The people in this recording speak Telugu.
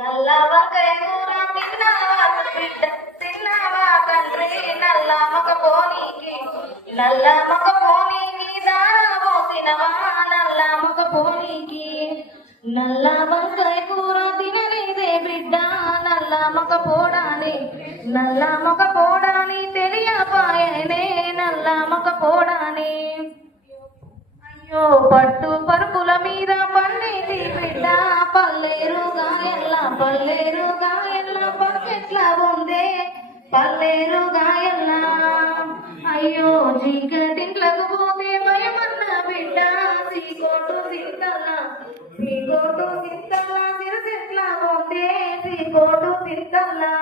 నల్ల వంకాయ కూర తిన్నావా బిడ్డ తిన్నావా తండ్రి నల్ల మొక్క పోనీకి దాన పోసినవా నల్ల మొక్క పోనీకి నల్ల వంకాయ కూర తినలేదే బిడ్డ నల్ల మొక్క పోడాని తెలియపాయనే నల్ల మొక్క పోడాని అయ్యో పట్టు పరుపుల మీద పన్నీటి బిడ్డ పల్లేరుగా ఎల్ల పక్కెట్లా ఉందే పల్లేరుగా ఎల్ల అయ్యో చీకటింట్లకు పోతే భయమన్న బిడ్డ సీకోటు సింతల్లా సిరసెట్లా ఉందే సీకోటు సింతల్లా